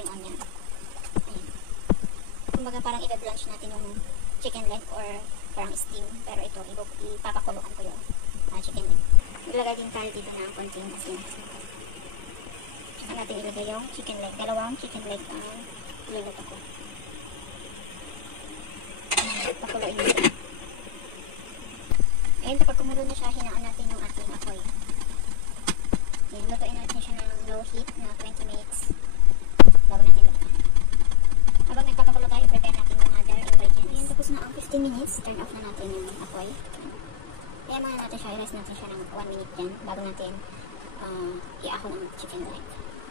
spring onion. Ayan. Kumbaga parang i-blanch natin yung chicken leg or parang steam. Pero ito, ipapakuluan ko yung chicken leg. Ilagay din tayo dito na konting asin. Saka natin ilagay yung chicken leg. Dalawang chicken leg ang iluluto ko. Pakuluin natin. Ayan, kapag kumulo na siya, hinaan natin yung ating apoy. Ayan, lutuin natin siya ng low heat na 20 minutes bago natin lutuin. Habang nagpapakulo tayo, prepare natin yung other ingredients. Ayan, tapos na ang 15 minutes, turn off na natin yung apoy. Kaya mga natin siya, i-rest natin siya ng 1 minute dyan bago natin i-ahon ang chicken leg.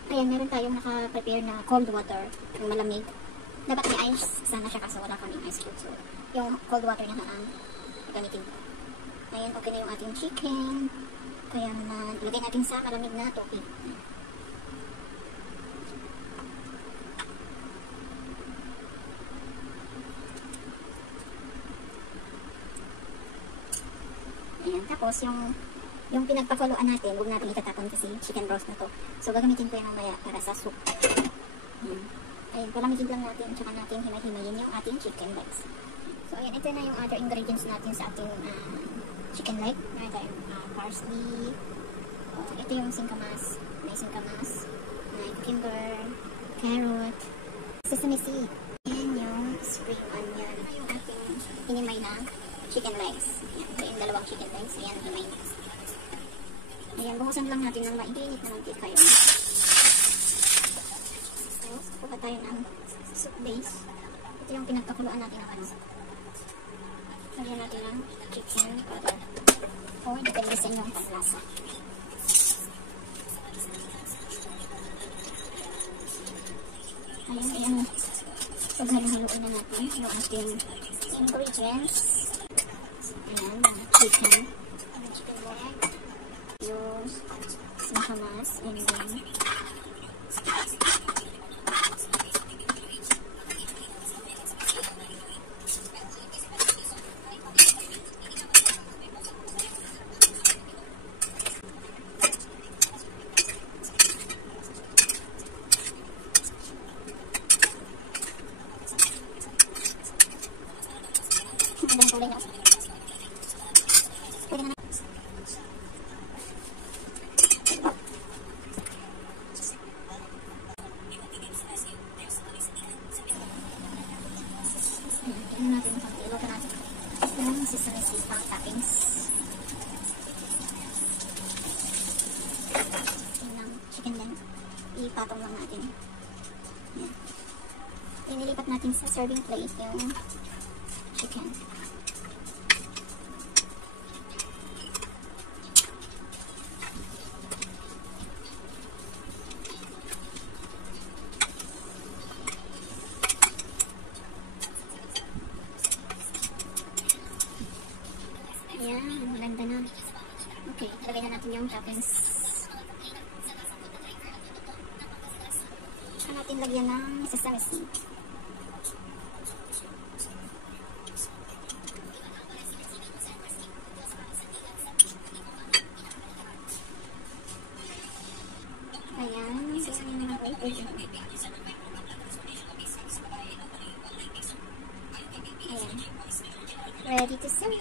Ayan, meron tayong naka-prepare na cold water, yung malamig. Dapat may ice sana siya kaso wala kaming ice cube. So, yung cold water niya na ang gamitin ko. Ayan, okay na yung ating chicken. Kaya naman, ilagay natin sa malamig na tubig. Ayan, tapos yung pinagpakuluan natin, huwag natin itatapon kasi chicken broth na to. So, gagamitin ko yan mamaya para sa soup. Ayan. Ayan, palamigin lang natin, tsaka natin himay-himayin yung ating chicken legs. So, ayan, ito na yung other ingredients natin sa ating chicken leg. Meron tayong parsley. Ito yung singkamas. May singkamas. May cucumber. Carrot. Sesame seed. Ayan yung spring onion. Ito yung ating hinimay na chicken legs. Ayan, ito yung dalawang chicken legs. Ayan, hinimay na. Ayan, buhusan lang natin ng mainit na mantika yun. Kuha tayo ng soup base. Ito yung pinagpakuluan natin ng ano. Lagyan natin ng chicken powder. O, depende sa inyong panlasa. Ayan, ayan. Pag haluhaluin na natin yung ating ingredients. Ayan, yung chicken. Yung chicken leg. Yung singkamas. And then kulay na. Pwede na. Tingnan natin yung pag-ilo ka natin. Yung sesame seed pang toppings. Yung chicken leg. Ipatong lang natin. Yan. Inilipat natin sa serving plate yung chicken. Ayan, maganda na. Okay, lagay na natin yung toppings. Saka natin lagyan ng sesame seed. Ayan, ready to serve.